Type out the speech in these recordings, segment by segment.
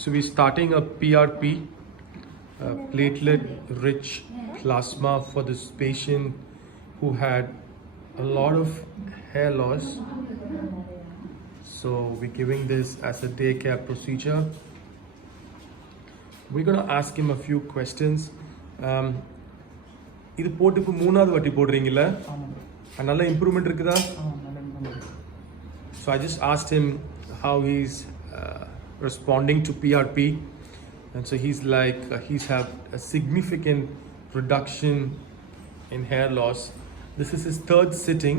So we're starting a PRP, platelet rich plasma for this patient who had a lot of hair loss. So we're giving this as a day care procedure. We're going to ask him a few questions. இது போட்டு இப்போ மூணாவது வாட்டி போடுறீங்களா? நல்ல improvement இருக்குதா? So I just asked him how he's responding to PRP, and so he's like he's had a significant reduction in hair loss. This is his third sitting.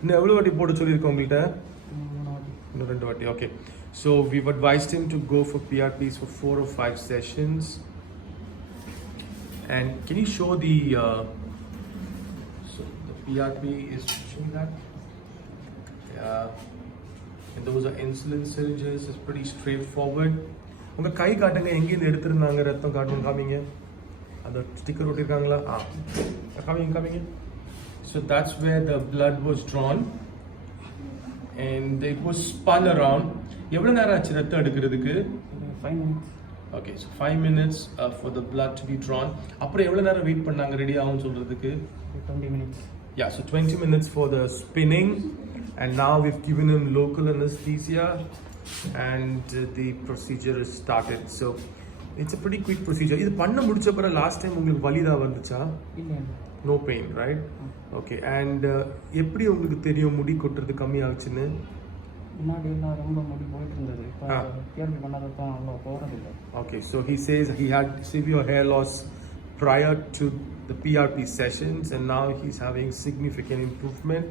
இன்னும் எவ்வளவு வாட்டி போட சொல்லியிருக்கோம் உங்கள்கிட்ட? இன்னும் 2 வாட்டி. Okay. So we've advised him to go for PRPs for 4 or 5 sessions. And can you show the so the PRP is showing that? And those are insulin syringes. It's pretty straightforward. உங்க கை காட்டுங்க, எங்க இருந்து எடுத்துருந்தாங்க ரத்தம் காட்டுங்க, காமிங்க. அந்த sticker ஒட்டிருக்காங்களா? காமிங்க. So that's where the blood was drawn and it was spun around. எவ்வளவு நேரம் ஆச்சு ரத்தம் எடுக்கிறதுக்கு? 5 minutes. Okay, so 5 minutes for the blood to be drawn. அப்புறம் எவ்வளவு நேரம் வெயிட் பண்ணாங்க ரெடி ஆகும் சொல்றதுக்கு? 20 minutes. Yeah, so 20 minutes for the spinning, and now we've given him local anesthesia and the procedure is started. So it's a pretty quick procedure. இது பண்ண முடிச்ச அப்புறம் லாஸ்ட் டைம் உங்களுக்கு வலி தான் வந்துச்சா? இல்ல. No pain, right? Okay, and எப்படி உங்களுக்கு தெரியும் முடி கொட்டுறது கம்மி ஆச்சுன்னு? முன்னாடி எல்லாம் ரொம்ப முடி போயிட்டு இருந்தது. இப்போ PRP பண்ணாததான் அவ்வளோ போறது இல்ல. Okay, so he says he had severe hair loss prior to the PRP sessions and now he's having significant improvement.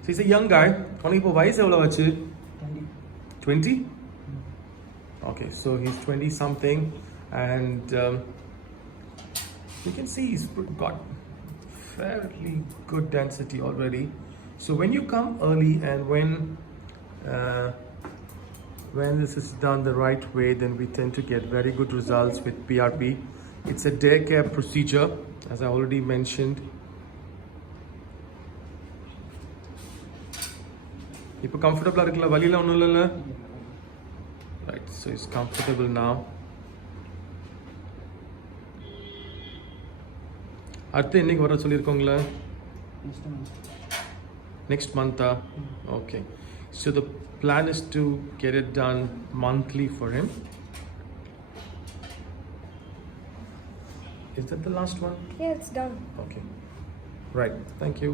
So he's a young guy. அவனுக்கு இப்போ வயசு எவ்வளவு ஆச்சு? 20? Okay, so he's 20 something and you can see he's got fairly good density already. So when you come early and when this is done the right way, then we tend to get very good results with PRP. It's a day care procedure, as I already mentioned. Now comfortable irukla, valila onnum illa. Right, so it's comfortable now. அடுத்து என்னைக்கு வர சொல்லியிருக்கோங்களா? Next month. Okay. So the plan is to get it done monthly for him. Is that the last one? Yeah, it's done. Okay. Right. Thank you.